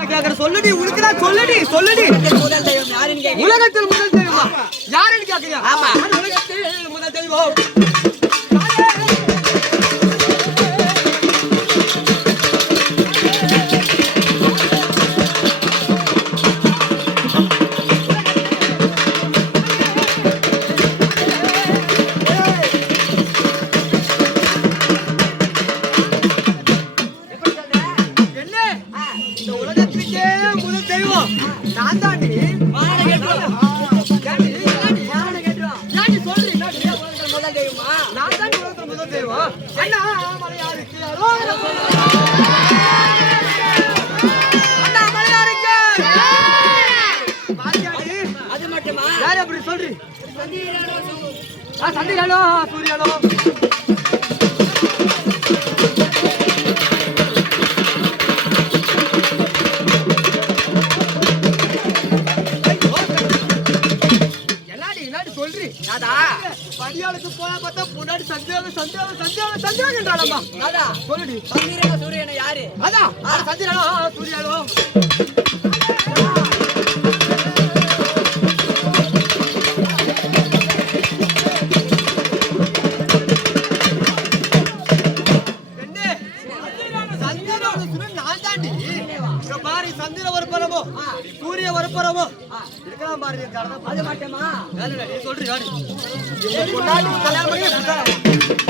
சொல்லுடி உனக்குடா சொல்லுடி முதல் தெய்வம் யாருன்னு கேக்குறீங்க? உலகத்தில் முதல் தெய்வமா யாருன்னு கேக்குறீங்க? ஆமா. உலகத்தில் முதல் தெய்வம் நான் தாண்டி முதல் தெய்வமா? நான் தாண்டி உலகத்தில் முதல் தெய்வம். அண்ணா மலையாருக்கு அண்ணா மலையாருக்கு அது மட்டுமா? யாரு அப்படி சொல்றி? சந்திரனோ சூரியனோ படியாளுக்கு போனா பார்த்தா முன்னாடி சந்தியாகன்றாளம்மா. அதான் சொல்லுடி சந்திரனோ சூரியனோ யாரு? அதான் சந்திரனோ சூரியனோ நான் தாண்டி பாரு சந்திர வரப்பறமோ சூரிய வரப்பறமோ இருக்கலாம் பாரு. அது மட்டுமா? நீ சொல்றீ கல்யாணம் பண்ணி